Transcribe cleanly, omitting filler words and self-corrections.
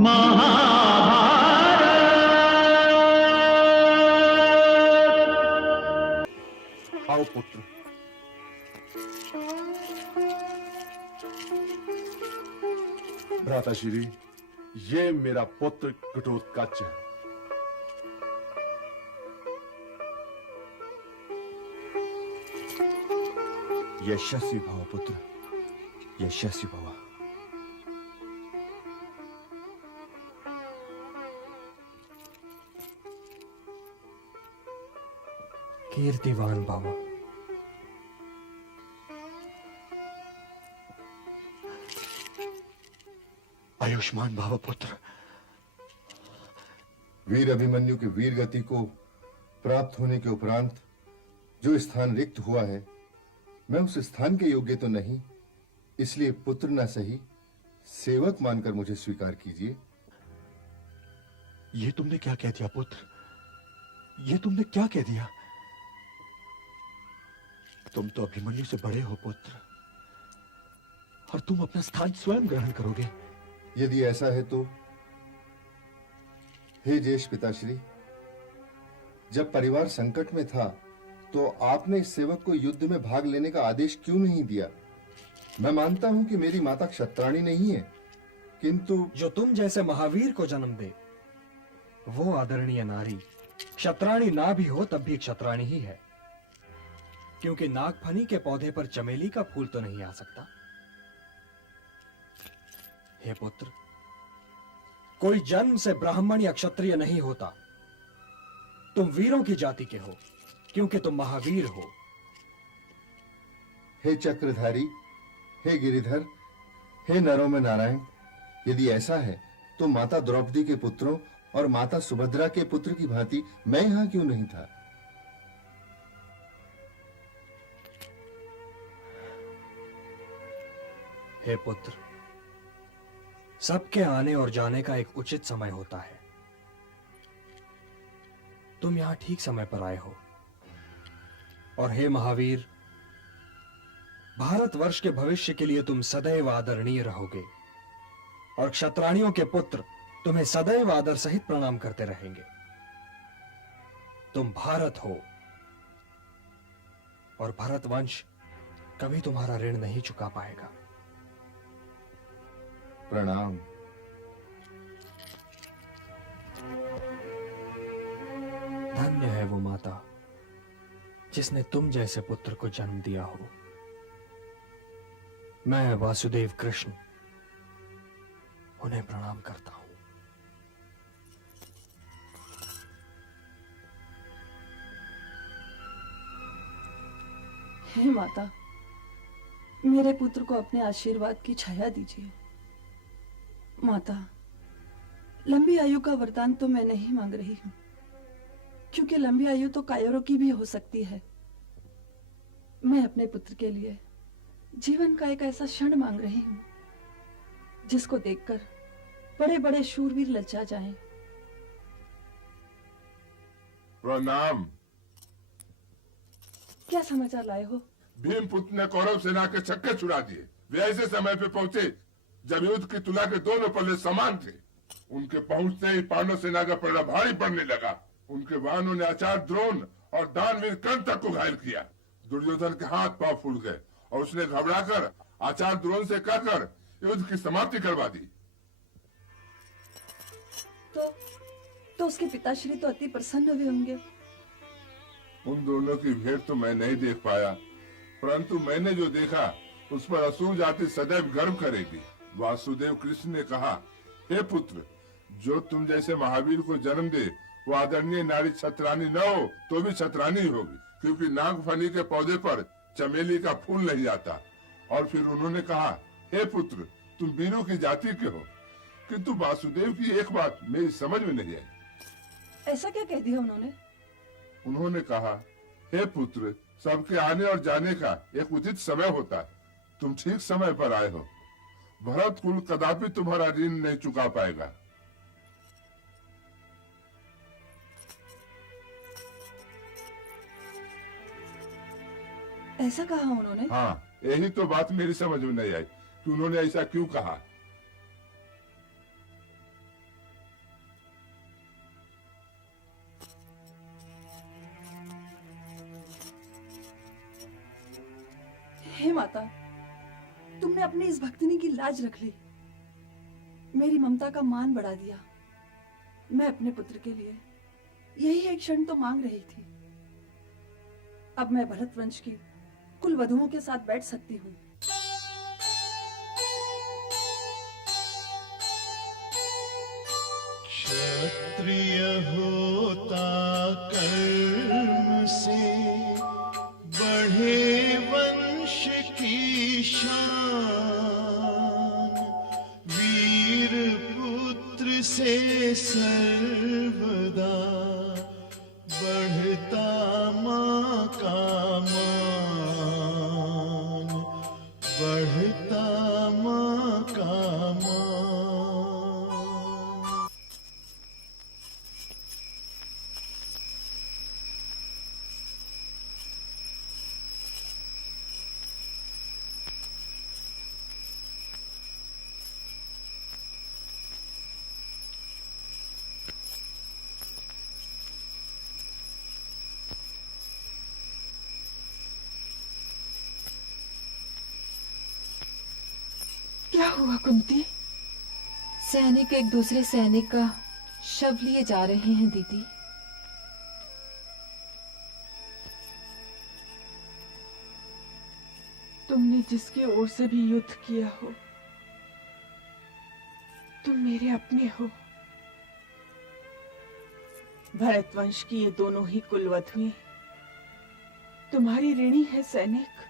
आओ पुत्र। भ्राताश्री, ये मेरा पुत्र घटोत्कच है। यशस्वी भव पुत्र, यशस्वी भव। कीर्तिवान भव। आयुष्मान भव पुत्र। वीर अभिमन्यु के वीर गति को प्राप्त होने के उपरांत जो स्थान रिक्त हुआ है, मैं उस स्थान के योग्य तो नहीं, इसलिए पुत्र न सही सेवक मानकर मुझे स्वीकार कीजिए। ये तुमने क्या कह दिया पुत्र? ये तुमने क्या कह दिया? तुम तो अभिमन्यु से बड़े हो पुत्र, और तुम अपना स्थान स्वयं ग्रहण करोगे। यदि ऐसा है तो हे ज्येष्ठ पिताश्री, जब परिवार संकट में था तो आपने इस सेवक को युद्ध में भाग लेने का आदेश क्यों नहीं दिया? मैं मानता हूं कि मेरी माता क्षत्राणी नहीं है, किंतु जो तुम जैसे महावीर को जन्म दे वो आदरणीय नारी क्षत्राणी ना भी हो तब भी क्षत्राणी ही है, क्योंकि नागफनी के पौधे पर चमेली का फूल तो नहीं आ सकता। हे पुत्र, कोई जन्म से ब्राह्मण या क्षत्रिय नहीं होता। तुम वीरों की जाति के हो क्योंकि तुम महावीर हो। हे चक्रधारी, हे गिरिधर, हे नरों में नारायण, यदि ऐसा है तो माता द्रौपदी के पुत्रों और माता सुभद्रा के पुत्र की भांति मैं यहां क्यों नहीं था? हे पुत्र, सबके आने और जाने का एक उचित समय होता है। तुम यहां ठीक समय पर आए हो। और हे महावीर, भारतवर्ष के भविष्य के लिए तुम सदैव आदरणीय रहोगे, और क्षत्राणियों के पुत्र तुम्हें सदैव आदर सहित प्रणाम करते रहेंगे। तुम भारत हो, और भरतवंश कभी तुम्हारा ऋण नहीं चुका पाएगा। प्रणाम। धन्य है वो माता जिसने तुम जैसे पुत्र को जन्म दिया हो। मैं वासुदेव कृष्ण उन्हें प्रणाम करता हूं। हे माता, मेरे पुत्र को अपने आशीर्वाद की छाया दीजिए। माता, लंबी आयु का वरदान तो मैं नहीं मांग रही हूं, क्योंकि लंबी आयु तो कायरों की भी हो सकती है। मैं अपने पुत्र के लिए जीवन का एक ऐसा क्षण मांग रही हूं जिसको देखकर बड़े बड़े शूरवीर लज्जा जाएं। प्रणाम। क्या समाचार लाए हो? भीमपुत्र ने कौरव सेना के छक्के छुड़ा दिए। वे ऐसे समय पे पहुंचे जब युद्ध की तुला के दोनों पल्ले समान थे। उनके पहुंचते ही पांडव सेना का पलड़ा भारी पड़ने लगा। उनके वाहनों ने आचार्य द्रोण और दानवीर कर्ण तक को घायल किया। दुर्योधन के हाथ पांव फूट गए और उसने घबराकर आचार्य द्रोण से कहकर युद्ध की समाप्ति करवा दी। तो उसके पिताश्री तो अति प्रसन्न हुए होंगे। उन दोनों की भेंट तो मैं नहीं देख पाया, परंतु मैंने जो देखा उस पर असुर जाति सदैव गर्व करेगी। वासुदेव कृष्ण ने कहा, हे पुत्र, जो तुम जैसे महावीर को जन्म दे वो आदरणीय नारी छत्रानी न हो तो भी छत्रानी होगी, क्योंकि नागफनी के पौधे पर चमेली का फूल नहीं आता। और फिर उन्होंने कहा, हे पुत्र, तुम वीरों की जाति के हो। किंतु वासुदेव की एक बात मेरी समझ में नहीं आई। ऐसा क्या कह दिया उन्होंने? उन्होंने कहा, हे पुत्र, सबके आने और जाने का एक उचित समय होता है। तुम ठीक समय पर आए हो। भरत कुल कदापि तुम्हारा ऋण नहीं चुका पाएगा। ऐसा कहा उन्होंने? हाँ, यही तो बात मेरी समझ में नहीं आई कि उन्होंने ऐसा क्यों कहा। हे माता, तुमने अपनी इस भक्तिनी की लाज रख ली, मेरी ममता का मान बढ़ा दिया। मैं अपने पुत्र के लिए यही एक क्षण तो मांग रही थी। अब मैं भरत वंश की कुल वधुओं के साथ बैठ सकती हूँ। क्षत्रिय होता कर्म से बढ़े वंश की शान, वीर पुत्र से सर्वदा बढ़ता मां का मान, बढ़ता मां का मान। क्या हुआ कुंती? सैनिक एक दूसरे सैनिक का शव लिए जा रहे हैं दीदी। तुमने जिसके ओर से भी युद्ध किया हो, तुम मेरे अपने हो। भरतवंश की ये दोनों ही कुलवधुएं तुम्हारी ऋणी है सैनिक।